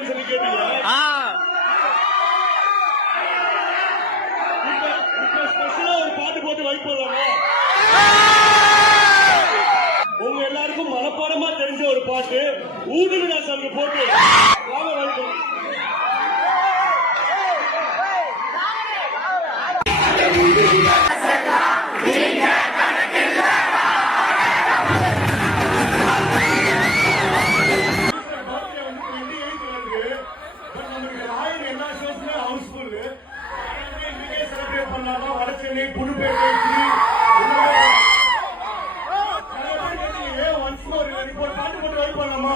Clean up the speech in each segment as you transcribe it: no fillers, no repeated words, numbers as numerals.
போடலாம்னு சொல்லி கேட்டீங்க. இப்ப ஸ்பெஷலா ஒரு பாட்டு போட்டு வைப் போடலாமா? உங்க எல்லாருக்கும் மனப்பாடமா தெரிஞ்ச ஒரு பாட்டு ஊடுவிடா சாங் போட்டு வடசென்னை புதுப்பேட்டை பாட்டு போட்டு வைப் பண்ணலாமா?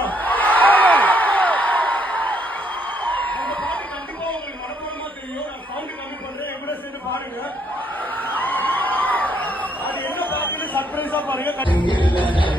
அந்த பாட்டு கண்டிப்பா உங்களுக்கு மனப்பாடமா தெரியும். நான் சவுண்ட் கம்மி பண்றேன், என் கூட சேர்ந்து பாருங்க. அது என்ன பாட்டுன்னு சர்ப்ரைஸா பாருங்க.